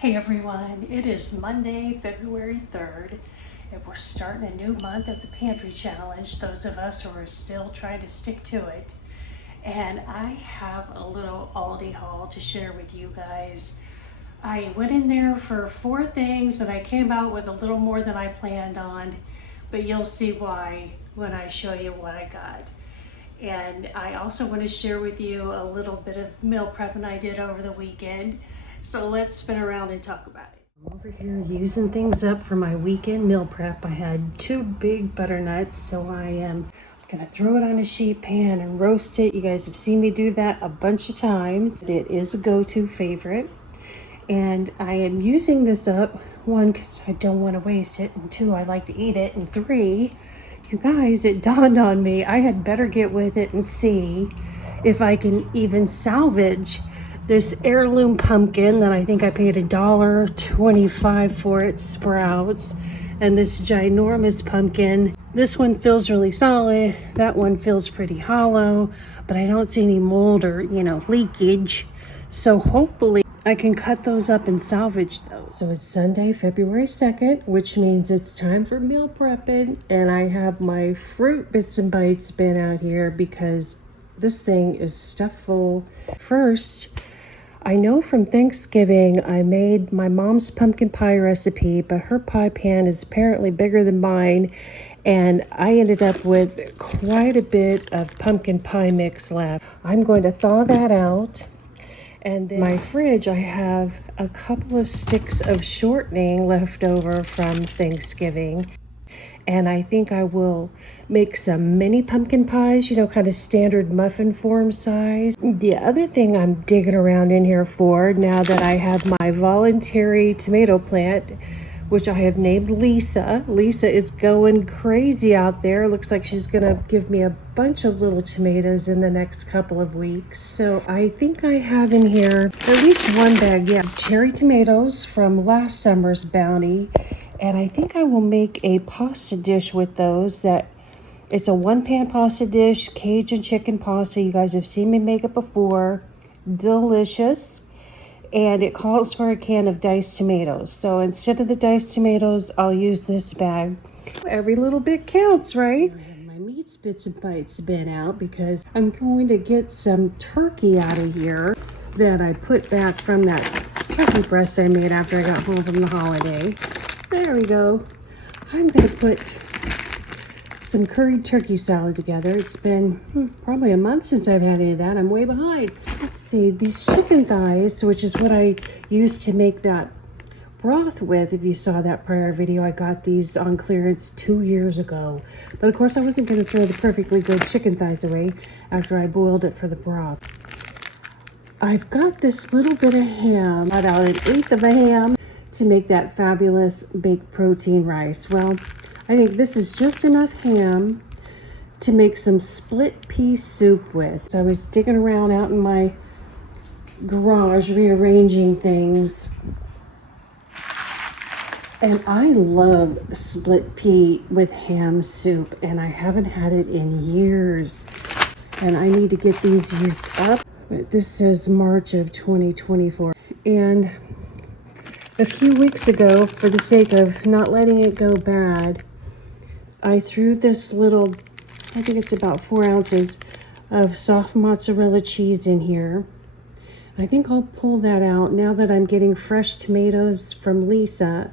Hey everyone, it is Monday, February 3rd, and we're starting a new month of the Pantry Challenge, those of us who are still trying to stick to it. And I have a little Aldi haul to share with you guys. I went in there for 4 things and I came out with a little more than I planned on, but you'll see why when I show you what I got. And I also want to share with you a little bit of meal prepping I did over the weekend. So let's spin around and talk about it. I'm over here using things up for my weekend meal prep. I had 2 big butternuts, so I am gonna throw it on a sheet pan and roast it. You guys have seen me do that a bunch of times. It is a go-to favorite. And I am using this up, 1, because I don't want to waste it, and 2, I like to eat it, and 3, you guys, it dawned on me I had better get with it and see if I can even salvage this heirloom pumpkin that I think I paid $1.25 for at Sprouts, and this ginormous pumpkin. This one feels really solid, that one feels pretty hollow, but I don't see any mold or leakage, so hopefully I can cut those up and salvage those. So it's Sunday, February 2nd, which means it's time for meal prepping, and I have my fruit bits and bites bin out here because this thing is stuffed full. First, I know from Thanksgiving I made my mom's pumpkin pie recipe, but her pie pan is apparently bigger than mine, and I ended up with quite a bit of pumpkin pie mix left. I'm going to thaw that out, and then in my fridge I have a couple of sticks of shortening left over from Thanksgiving. And I think I will make some mini pumpkin pies, kind of standard muffin form size. The other thing I'm digging around in here for, now that I have my voluntary tomato plant, which I have named Lisa. Lisa is going crazy out there. Looks like she's gonna give me a bunch of little tomatoes in the next couple of weeks. So I think I have in here at least 1 bag, cherry tomatoes from last summer's bounty. And I think I will make a pasta dish with those. It's a 1-pan pasta dish, Cajun chicken pasta. You guys have seen me make it before. Delicious. And it calls for a can of diced tomatoes. So instead of the diced tomatoes, I'll use this bag. Every little bit counts, right? My meat bits and bites bin out because I'm going to get some turkey out of here that I put back from that turkey breast I made after I got home from the holiday. There we go. I'm going to put some curried turkey salad together. It's been probably a month since I've had any of that. I'm way behind. Let's see, these chicken thighs, which is what I used to make that broth with. If you saw that prior video, I got these on clearance 2 years ago. But of course, I wasn't going to throw the perfectly good chicken thighs away after I boiled it for the broth. I've got this little bit of ham, about 1/8 of a ham, to make that fabulous baked protein rice. Well, I think this is just enough ham to make some split pea soup with. So I was digging around out in my garage rearranging things, and I love split pea with ham soup, and I haven't had it in years, and I need to get these used up. This says March of 2024, and a few weeks ago, for the sake of not letting it go bad, I threw this little, I think it's about 4 ounces of soft mozzarella cheese in here. I think I'll pull that out now that I'm getting fresh tomatoes from Lisa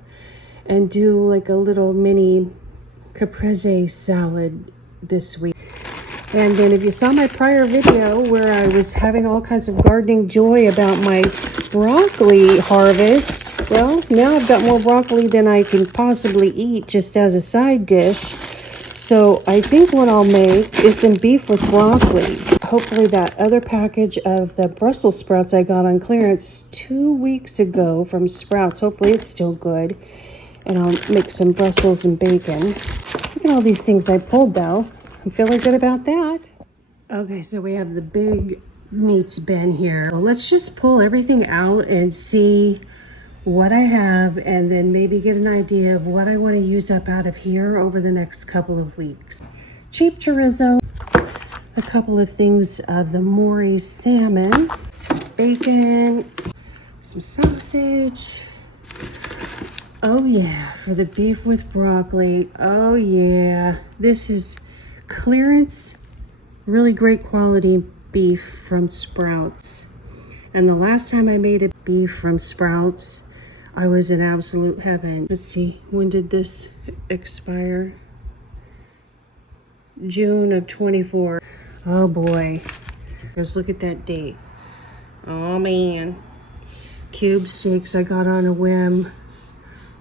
and do like a little mini caprese salad this week. And then if you saw my prior video where I was having all kinds of gardening joy about my broccoli harvest, well, now I've got more broccoli than I can possibly eat just as a side dish. So I think what I'll make is some beef with broccoli. Hopefully that other package of the Brussels sprouts I got on clearance 2 weeks ago from Sprouts, hopefully it's still good. And I'll make some Brussels and bacon. Look at all these things I pulled though. I'm feeling good about that. Okay, so we have the big meats bin here. So let's just pull everything out and see what I have, and then maybe get an idea of what I want to use up out of here over the next couple of weeks. Cheap chorizo, a couple of things of the Maury salmon, some bacon, some sausage, Oh yeah, for the beef with broccoli. Oh yeah, this is clearance, really great quality beef from Sprouts. And the last time I made a beef from Sprouts, I was in absolute heaven. Let's see, when did this expire? June of 24. Oh boy, let's look at that date. Oh man, cube steaks I got on a whim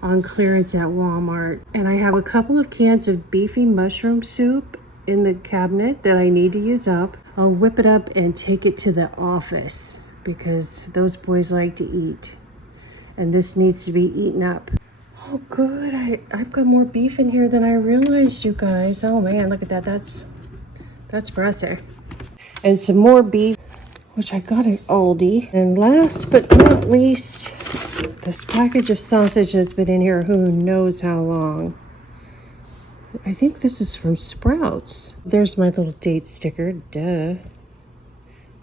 on clearance at Walmart. And I have a couple of cans of beefy mushroom soup in the cabinet that I need to use up. I'll whip it up and take it to the office because those boys like to eat. And this needs to be eaten up. Oh good, I've got more beef in here than I realized, you guys. Oh man, look at that, that's impressive. And some more beef, which I got at Aldi. And last but not least, this package of sausage has been in here who knows how long. I think this is from Sprouts. There's my little date sticker, duh.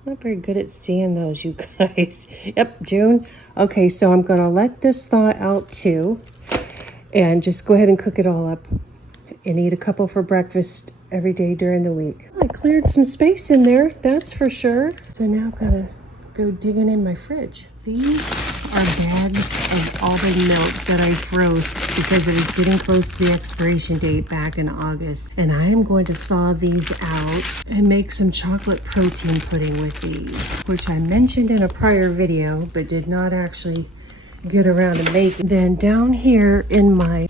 Not very good at seeing those, you guys. Yep, June. Okay, so I'm gonna let this thaw out too, and just go ahead and cook it all up and eat a couple for breakfast every day during the week. I cleared some space in there, that's for sure. So now I've gotta go digging in my fridge. These are bags of almond milk that I froze because it was getting close to the expiration date back in August. And I am going to thaw these out and make some chocolate protein pudding with these, which I mentioned in a prior video, but did not actually get around to making. Then down here in my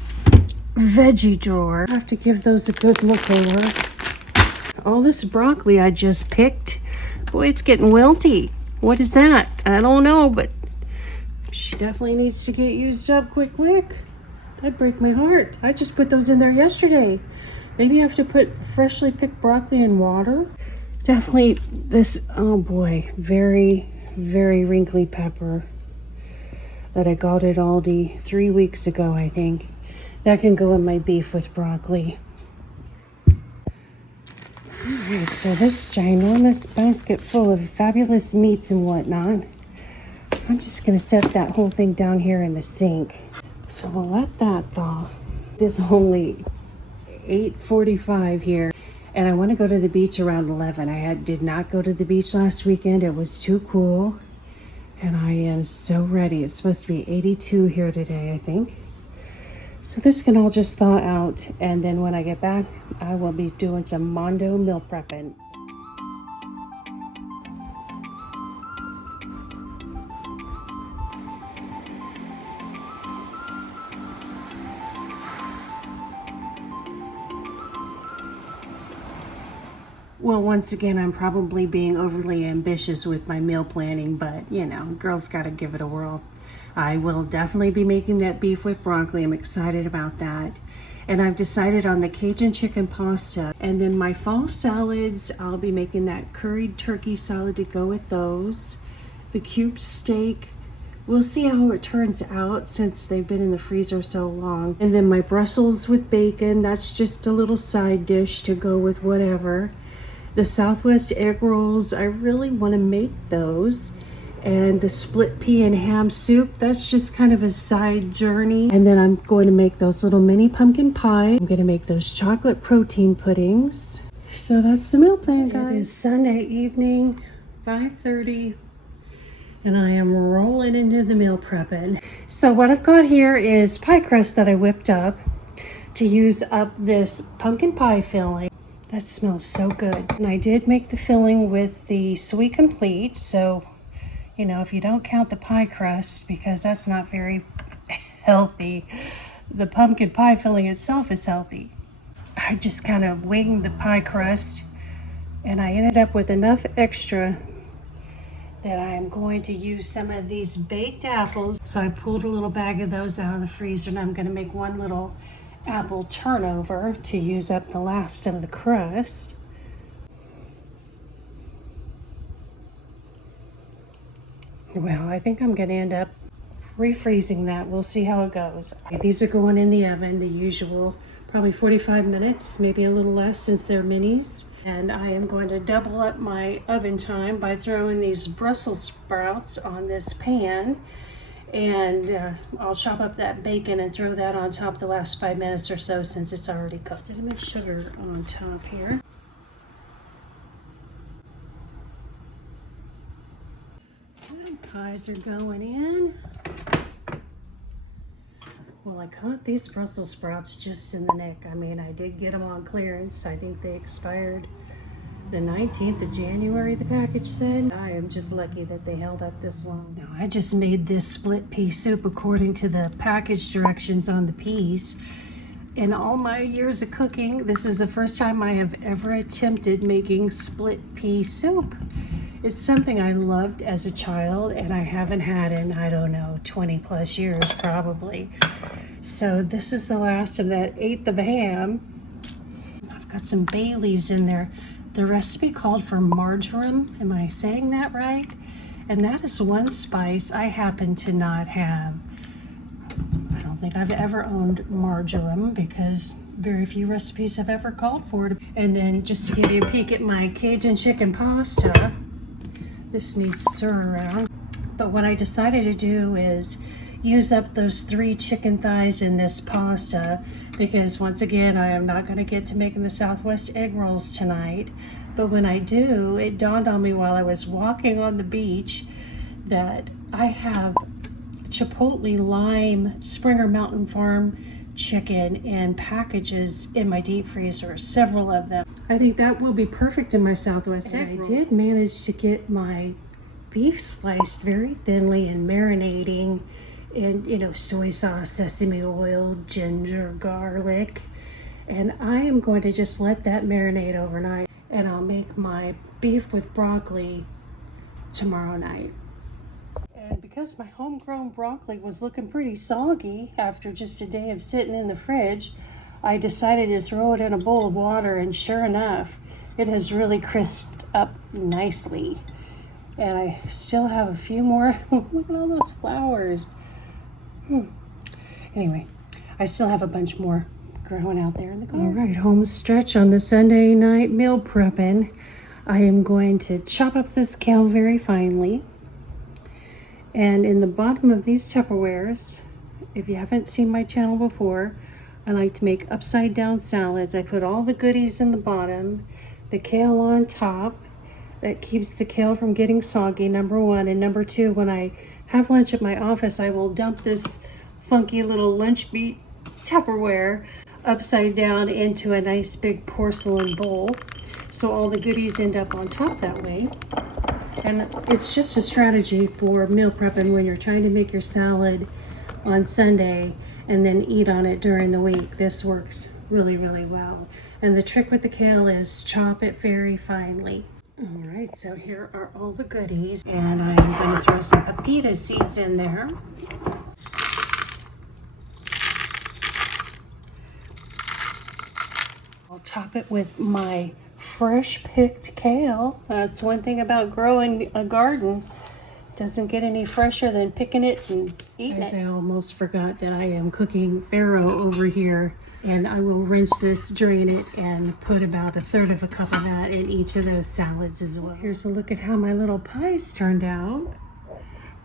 veggie drawer, I have to give those a good look over. All this broccoli I just picked, boy, it's getting wilty. What is that? I don't know, but she definitely needs to get used up quick. That'd break my heart. I just put those in there yesterday. Maybe I have to put freshly picked broccoli in water. Definitely this, oh boy, very, very wrinkly pepper that I got at Aldi 3 weeks ago, I think. That can go in my beef with broccoli. Alright, so this ginormous basket full of fabulous meats and whatnot, I'm just gonna set that whole thing down here in the sink. So we'll let that thaw. It is only 8:45 here, and I want to go to the beach around 11. I did not go to the beach last weekend. It was too cool, and I am so ready. It's supposed to be 82 here today, I think. So this can all just thaw out, and then when I get back, I will be doing some Mondo meal prepping. Well, once again, I'm probably being overly ambitious with my meal planning, but you know, girls gotta give it a whirl. I will definitely be making that beef with broccoli. I'm excited about that. And I've decided on the Cajun chicken pasta. And then my fall salads, I'll be making that curried turkey salad to go with those. The cube steak, we'll see how it turns out since they've been in the freezer so long. And then my Brussels with bacon, that's just a little side dish to go with whatever. The Southwest egg rolls, I really want to make those. And the split pea and ham soup, that's just kind of a side journey. And then I'm going to make those little mini pumpkin pie. I'm going to make those chocolate protein puddings. So that's the meal plan, guys. It is Sunday evening, 5:30, and I am rolling into the meal prepping. So what I've got here is pie crust that I whipped up to use up this pumpkin pie filling. That smells so good. And I did make the filling with the Sweet Complete, so you know, if you don't count the pie crust, because that's not very healthy, the pumpkin pie filling itself is healthy. I just kind of winged the pie crust, and I ended up with enough extra that I am going to use some of these baked apples. So I pulled a little bag of those out of the freezer, and I'm going to make one little apple turnover to use up the last of the crust. Well, I think I'm going to end up refreezing that. We'll see how it goes. These are going in the oven, the usual, probably 45 minutes, maybe a little less since they're minis. And I am going to double up my oven time by throwing these Brussels sprouts on this pan And I'll chop up that bacon and throw that on top the last 5 minutes or so since it's already cooked. Cinnamon sugar on top here. So pies are going in. Well, I caught these Brussels sprouts just in the nick. I mean, I did get them on clearance. I think they expired the 19th of January, the package said. I am just lucky that they held up this long. Now, I just made this split pea soup according to the package directions on the peas. In all my years of cooking, this is the first time I have ever attempted making split pea soup. It's something I loved as a child, and I haven't had in, I don't know, 20 plus years probably. So this is the last of that 1/8 of a ham. I've got some bay leaves in there. The recipe called for marjoram. Am I saying that right? And that is one spice I happen to not have. I don't think I've ever owned marjoram because very few recipes have ever called for it. And then just to give you a peek at my Cajun chicken pasta, this needs stir around. But what I decided to do is use up those 3 chicken thighs in this pasta because once again, I am not going to get to making the Southwest egg rolls tonight. But when I do, it dawned on me while I was walking on the beach that I have Chipotle lime Springer Mountain Farm chicken in packages in my deep freezer, several of them. I think that will be perfect in my Southwest egg roll. I did manage to get my beef sliced very thinly and marinating in, you know, soy sauce, sesame oil, ginger, garlic. And I am going to just let that marinate overnight. And I'll make my beef with broccoli tomorrow night. And because my homegrown broccoli was looking pretty soggy after just a day of sitting in the fridge, I decided to throw it in a bowl of water, and sure enough, it has really crisped up nicely. And I still have a few more. Look at all those flowers. Anyway, I still have a bunch more growing out there in the garden. All right, home stretch on the Sunday night meal prepping. I am going to chop up this kale very finely. And in the bottom of these Tupperwares, if you haven't seen my channel before, I like to make upside down salads. I put all the goodies in the bottom, the kale on top. That keeps the kale from getting soggy, number 1. And number 2, when I have lunch at my office, I will dump this funky little lunch meat Tupperware upside down into a nice big porcelain bowl. So all the goodies end up on top that way. And it's just a strategy for meal prepping when you're trying to make your salad on Sunday and then eat on it during the week. This works really, really well. And the trick with the kale is chop it very finely. All right, so here are all the goodies. And I'm going to throw some pepita seeds in there. I'll top it with my fresh picked kale. That's one thing about growing a garden. Doesn't get any fresher than picking it and eating it. I almost forgot that I am cooking farro over here, and I will rinse this, drain it, and put about 1/3 cup of that in each of those salads as well. Here's a look at how my little pies turned out.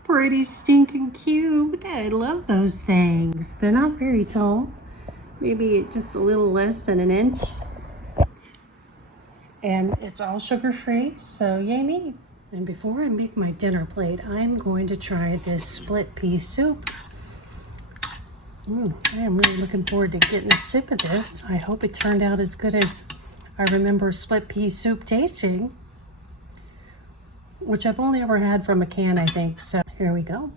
Pretty stinking cute. I love those things. They're not very tall, maybe just a little less than 1 inch. And it's all sugar-free, so yay me. And before I make my dinner plate, I'm going to try this split pea soup. I am really looking forward to getting a sip of this. I hope it turned out as good as I remember split pea soup tasting, which I've only ever had from a can, I think. So here we go.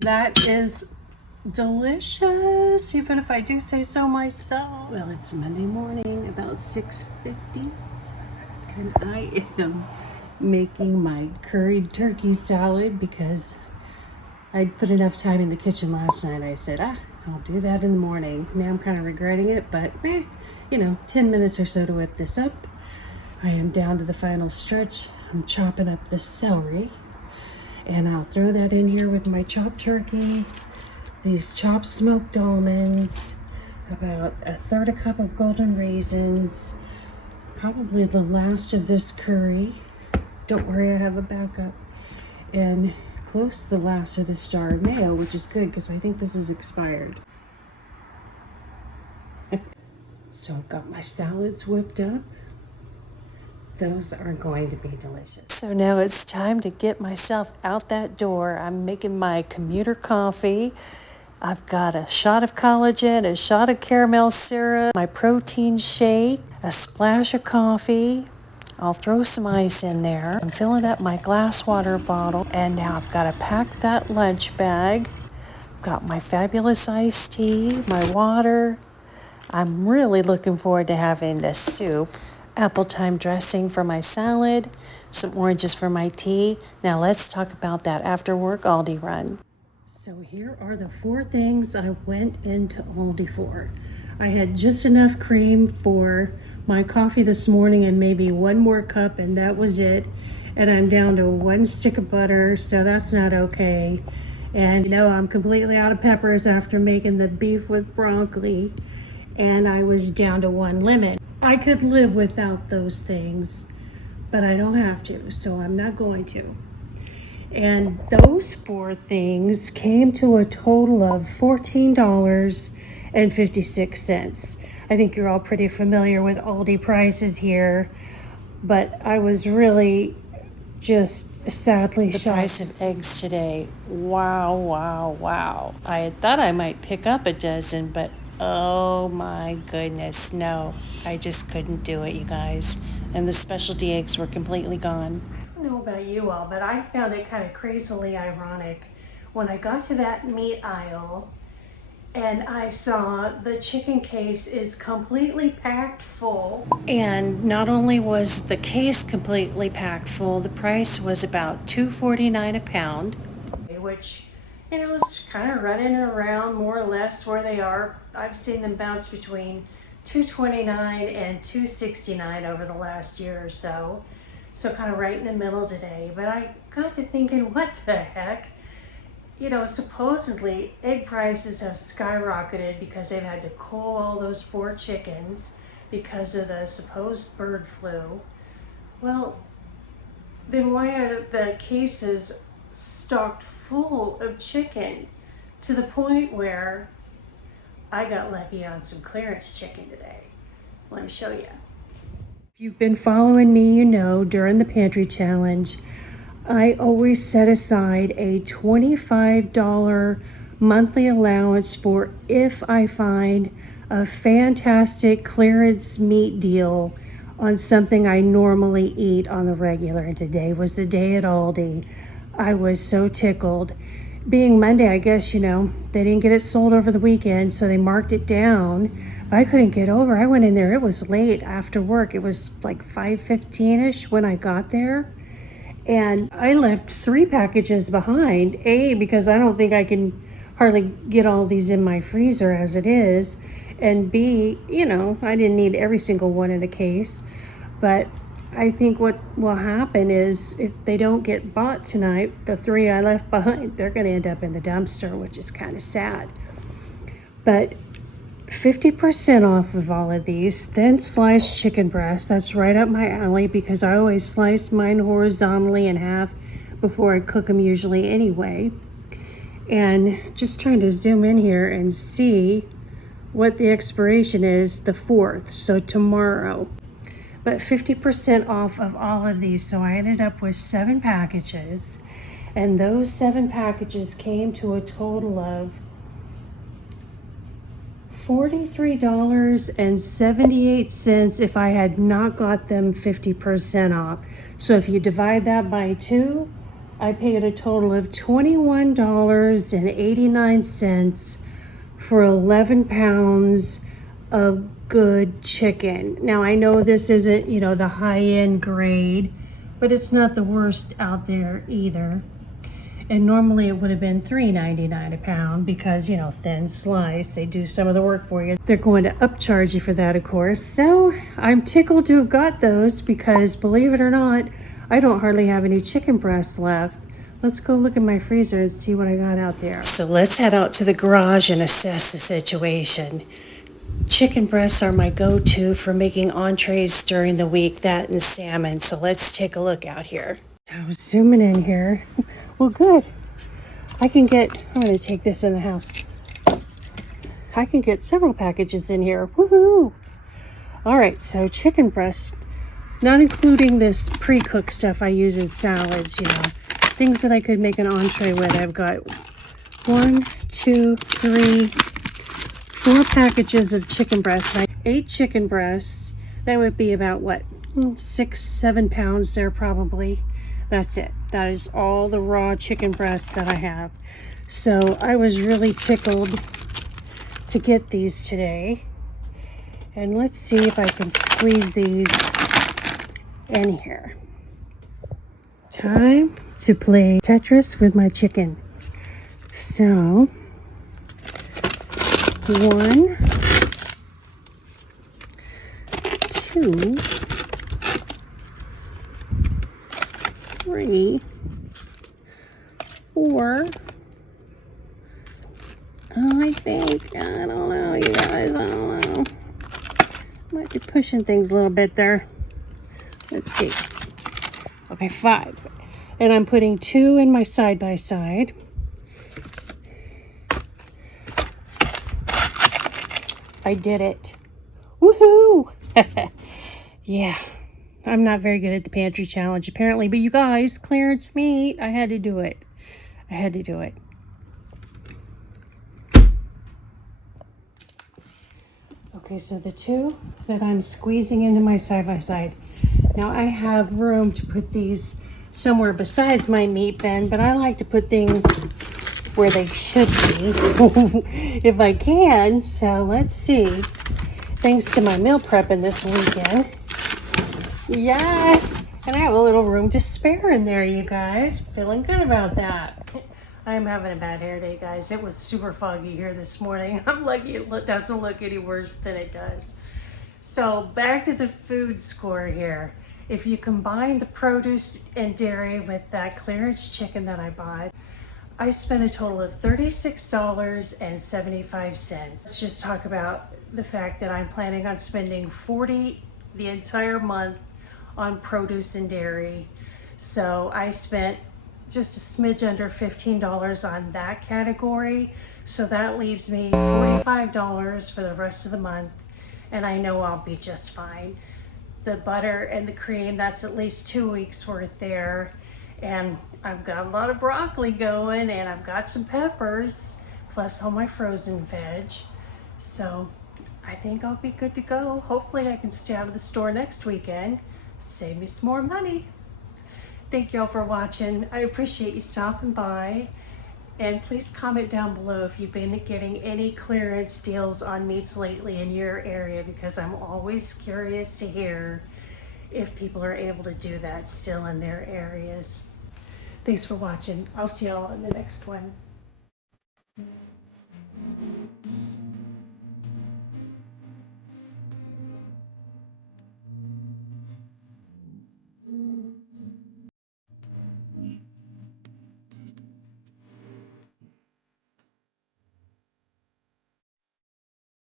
That is delicious, even if I do say so myself. Well, it's Monday morning, about 6:50, and I am making my curried turkey salad because I'd put enough time in the kitchen last night. I said, I'll do that in the morning. Now I'm kind of regretting it, but you know, 10 minutes or so to whip this up. I am down to the final stretch. I'm chopping up the celery, and I'll throw that in here with my chopped turkey, these chopped smoked almonds, about 1/3 cup of golden raisins, probably the last of this curry. Don't worry, I have a backup. And close to the last of this jar of mayo, which is good because I think this is expired. So I've got my salads whipped up. Those are going to be delicious. So now it's time to get myself out that door. I'm making my commuter coffee. I've got a shot of collagen, a shot of caramel syrup, my protein shake, a splash of coffee. I'll throw some ice in there. I'm filling up my glass water bottle, and now I've got to pack that lunch bag. I've got my fabulous iced tea, my water. I'm really looking forward to having this soup. Apple thyme dressing for my salad, some oranges for my tea. Now let's talk about that after work Aldi run. So here are the 4 things I went into Aldi for. I had just enough cream for my coffee this morning and maybe 1 more cup, and that was it. And I'm down to 1 stick of butter, so that's not okay. And you know, I'm completely out of peppers after making the beef with broccoli, and I was down to 1 lemon. I could live without those things, but I don't have to, so I'm not going to. And those 4 things came to a total of $14.56. I think you're all pretty familiar with Aldi prices here, but I was really just sadly shocked. The price of eggs today, wow. I had thought I might pick up a dozen, but oh my goodness, no. I just couldn't do it, you guys. And the specialty eggs were completely gone. I don't know about you all, but I found it kind of crazily ironic when I got to that meat aisle and I saw the chicken case is completely packed full. And not only was the case completely packed full, the price was about $2.49 a pound, which, you know, is kind of running around more or less where they are. I've seen them bounce between $2.29 and $2.69 over the last year or so. So kind of right in the middle today. But I got to thinking, what the heck? You know, supposedly egg prices have skyrocketed because they've had to cull all those poor chickens because of the supposed bird flu. Well, then why are the cases stocked full of chicken to the point where I got lucky on some clearance chicken today? Let me show you. If you've been following me, you know during the pantry challenge, I always set aside a $25 monthly allowance for if I find a fantastic clearance meat deal on something I normally eat on the regular. And today was the day at Aldi. I was so tickled. Being Monday, I guess, you know, they didn't get it sold over the weekend, so they marked it down. I couldn't get over. I went in there. It was late after work. It was like 5:15-ish when I got there. And I left 3 packages behind. A, because I don't think I can hardly get all these in my freezer as it is. And B, you know, I didn't need every single one in the case. But I think what will happen is if they don't get bought tonight, the 3 I left behind, they're going to end up in the dumpster, which is kind of sad. But 50% off of all of these thin sliced chicken breasts. That's right up my alley because I always slice mine horizontally in half before I cook them usually anyway. And just trying to zoom in here and see what the expiration is, the 4th, so tomorrow. But 50% off of all of these. So I ended up with 7 packages, and those 7 packages came to a total of $43.78 if I had not got them 50% off. So if you divide that by 2, I paid a total of $21.89 for 11 pounds of good chicken. Now I know this isn't, you know, the high-end grade, but it's not the worst out there either. And normally it would have been $3.99 a pound because, you know, thin slice, they do some of the work for you. They're going to upcharge you for that, of course. So I'm tickled to have got those because, believe it or not, I don't hardly have any chicken breasts left. Let's go look in my freezer and see what I got out there. So let's head out to the garage and assess the situation. Chicken breasts are my go-to for making entrees during the week, that and salmon. So let's take a look out here. So zooming in here. Well, good. I'm gonna take this in the house. I can get several packages in here. Woohoo! All right, so chicken breast, not including this pre-cooked stuff I use in salads, you know, things that I could make an entree with. I've got 1, 2, 3, 4 packages of chicken breast. 8 chicken breasts. That would be about what, 6, 7 pounds there probably. That's it. That is all the raw chicken breasts that I have. So I was really tickled to get these today. And let's see if I can squeeze these in here. Time to play Tetris with my chicken. So, 1, 2, 3, 4. I think, I don't know, you guys, I don't know. Might be pushing things a little bit there. Let's see. Okay, 5. And I'm putting 2 in my side-by-side. I did it. Woohoo! Yeah, I'm not very good at the pantry challenge apparently, but you guys, clearance meat, I had to do it. I had to do it. Okay, so the 2 that I'm squeezing into my side-by-side. Now I have room to put these somewhere besides my meat bin, but I like to put things where they should be if I can. So let's see. Thanks to my meal prepping this weekend. Yes! And I have a little room to spare in there, you guys. Feeling good about that. I'm having a bad hair day, guys. It was super foggy here this morning. I'm lucky it doesn't look any worse than it does. So back to the food score here. If you combine the produce and dairy with that clearance chicken that I bought, I spent a total of $36.75. Let's just talk about the fact that I'm planning on spending $40 the entire month on produce and dairy. So I spent just a smidge under $15 on that category. So that leaves me $45 for the rest of the month. And I know I'll be just fine. The butter and the cream, that's at least 2 weeks worth there. And I've got a lot of broccoli going, and I've got some peppers, plus all my frozen veg. So I think I'll be good to go. Hopefully I can stay out of the store next weekend, save me some more money. Thank y'all for watching. I appreciate you stopping by. And please comment down below if you've been getting any clearance deals on meats lately in your area, because I'm always curious to hear if people are able to do that still in their areas. Thanks for watching. I'll see y'all in the next one.